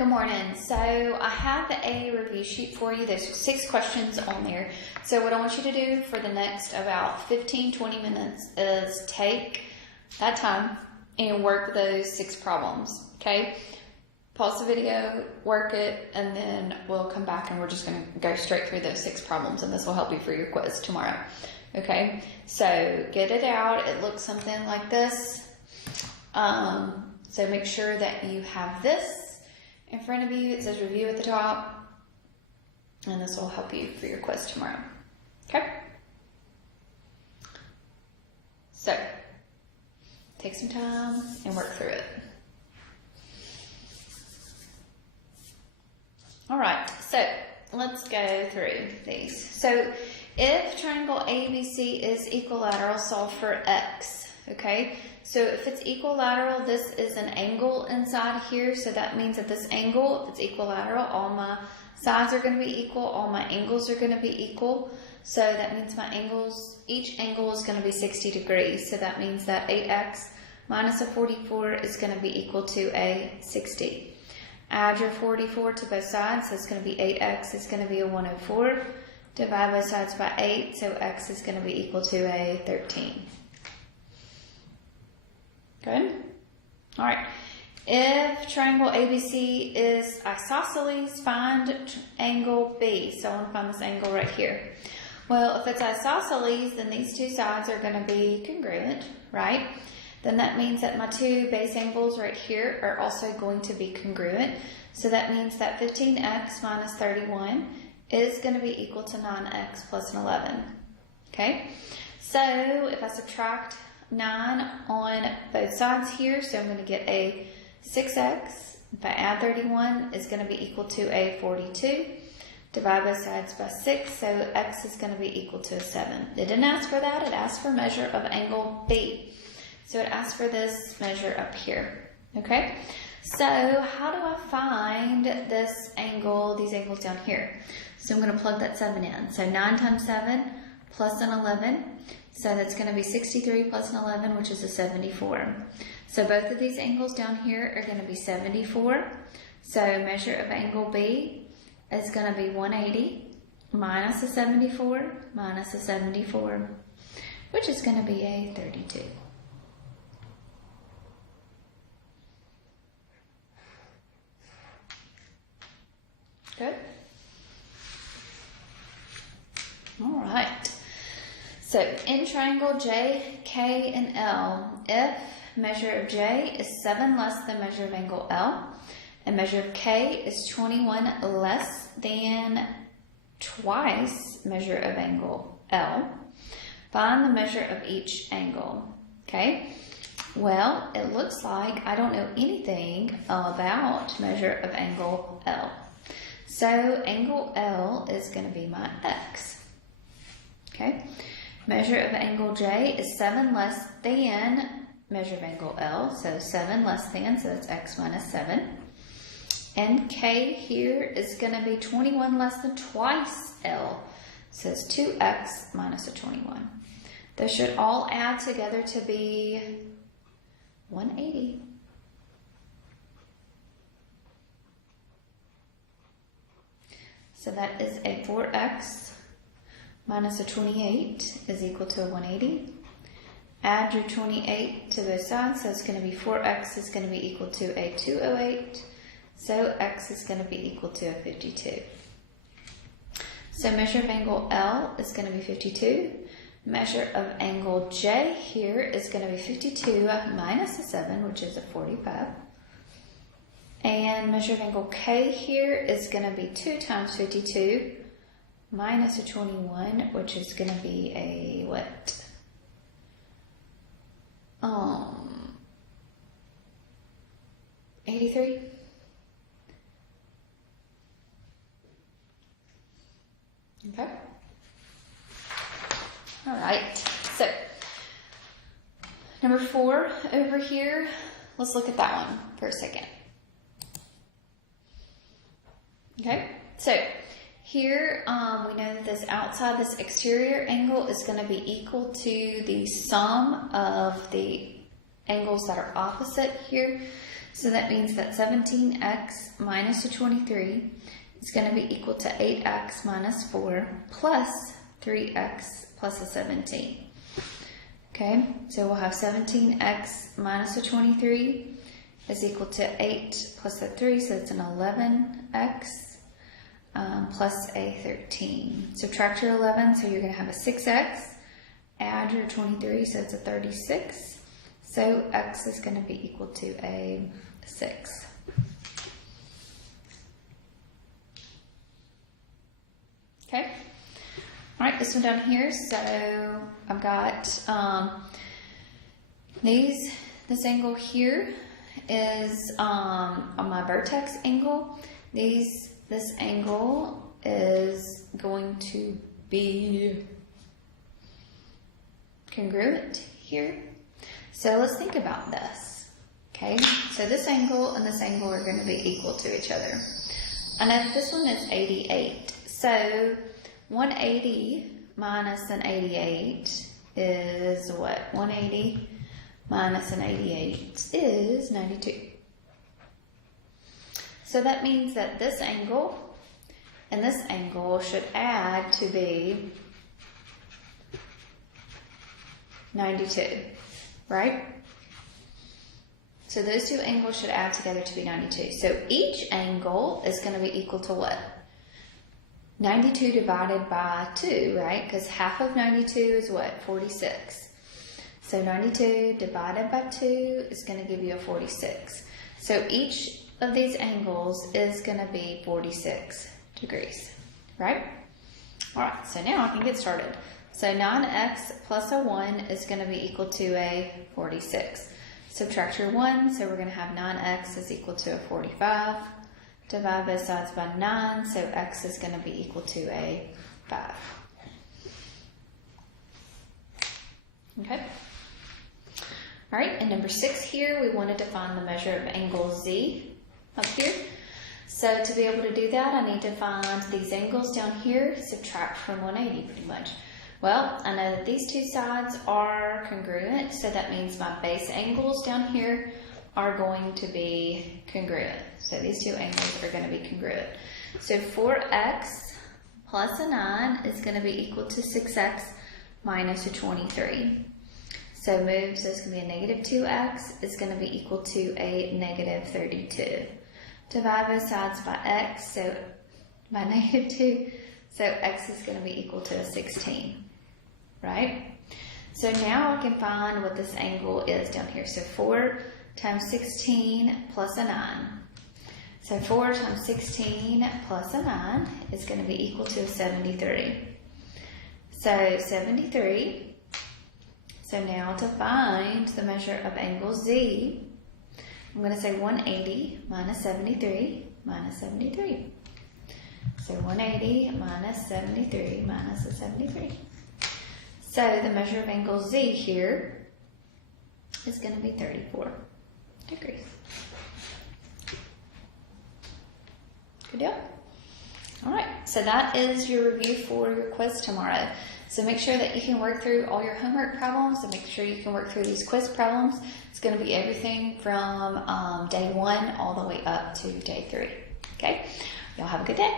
Good morning. So I have a review sheet for you. There's 6 questions on there. So what I want you to do for the next about 15-20 minutes is take that time and work those 6 problems. Okay? Pause the video, work it, and then we'll come back and we're just going to go straight through those 6 problems, and this will help you for your quiz tomorrow. Okay? So get it out. It looks something like this. So make sure that you have this in front of you. It says review at the top, and this will help you for your quiz tomorrow. Okay? So take some time and work through it. All right, so let's go through these. So if triangle ABC is equilateral, solve for x. Okay, so if it's equilateral, this is an angle inside here. So that means that this angle, if it's equilateral, all my sides are going to be equal. All my angles are going to be equal. So that means my angles, each angle is going to be 60 degrees. So that means that 8x minus a 44 is going to be equal to a 60. Add your 44 to both sides. So it's going to be 8x is going to be a 104. Divide both sides by 8. So x is going to be equal to a 13. Good? All right. If triangle ABC is isosceles, find angle B. So I want to find this angle right here. Well, if it's isosceles, then these 2 sides are going to be congruent, right? Then that means that my 2 base angles right here are also going to be congruent. So that means that 15x minus 31 is going to be equal to 9x plus an 11. Okay? So if I subtract 9 on both sides here, so I'm going to get a 6x. If I add 31, it's going to be equal to a 42. Divide both sides by 6, so x is going to be equal to a 7. It didn't ask for that, it asked for measure of angle B. So it asked for this measure up here. Okay? So how do I find this angle, these angles down here? So I'm going to plug that 7 in. So 9 times 7 plus an 11. So that's going to be 63 plus an 11, which is a 74. So both of these angles down here are going to be 74. So measure of angle B is going to be 180 minus a 74 minus a 74, which is going to be a 32. Good? All right. So in triangle J, K, and L, if measure of J is 7 less than measure of angle L, and measure of K is 21 less than twice measure of angle L, find the measure of each angle. Okay? Well, it looks like I don't know anything about measure of angle L. So angle L is going to be my x. Okay? Measure of angle J is 7 less than measure of angle L, so 7 less than, so that's x minus 7. And K here is going to be 21 less than twice L, so it's 2x minus a 21. Those should all add together to be 180. So that is a 4x minus a 28 is equal to a 180. Add your 28 to both sides, so it's going to be 4x is going to be equal to a 208. So x is going to be equal to a 52. So measure of angle L is going to be 52. Measure of angle J here is going to be 52 minus a 7, which is a 45. And measure of angle K here is going to be 2 times 52 minus a 21, which is going to be a what? 83. Okay. All right. So number 4 over here. Let's look at that one for a second. Okay. So here we know that this outside, this exterior angle is going to be equal to the sum of the angles that are opposite here. So that means that 17x minus a 23 is going to be equal to 8x minus 4 plus 3x plus a 17. Okay, so we'll have 17x minus a 23 is equal to 8 plus a 3, so it's an 11x plus a 13. Subtract your 11, so you're going to have a 6x. Add your 23, so it's a 36. So x is going to be equal to a 6. Okay. All right, this one down here. So I've got this angle here is on my vertex angle. This angle is going to be congruent here. So let's think about this. Okay, so this angle and this angle are going to be equal to each other. I know this one is 88. So 180 minus an 88 is what? 180 minus an 88 is 92. So that means that this angle and this angle should add to be 92, right? So those two angles should add together to be 92. So each angle is going to be equal to what? 92 divided by 2, right? Because half of 92 is what? 46. So 92 divided by 2 is going to give you a 46. So each of these angles is going to be 46 degrees, right? All right, so now I can get started. So 9x plus a 1 is going to be equal to a 46. Subtract your 1, so we're going to have 9x is equal to a 45. Divide both sides by 9, so x is going to be equal to a 5. Okay. All right, and number 6 here, we wanted to find the measure of angle Z up here. So to be able to do that, I need to find these angles down here, subtract from 180 pretty much. Well, I know that these two sides are congruent, so that means my base angles down here are going to be congruent. So these two angles are going to be congruent. So 4x plus a 9 is going to be equal to 6x minus a 23. So move, so it's going to be a negative 2x is going to be equal to a negative 32. Divide both sides by x, so by negative 2, so x is going to be equal to a 16, right? So now I can find what this angle is down here. So 4 times 16 plus a 9. So 4 times 16 plus a 9 is going to be equal to 73. So 73. So now to find the measure of angle Z, I'm going to say 180 minus 73 minus 73. So 180 minus 73 minus the 73. So the measure of angle Z here is going to be 34 degrees. Good deal? All right, so that is your review for your quiz tomorrow. So make sure that you can work through all your homework problems and make sure you can work through these quiz problems. It's going to be everything from day 1 all the way up to day 3. Okay? Y'all have a good day.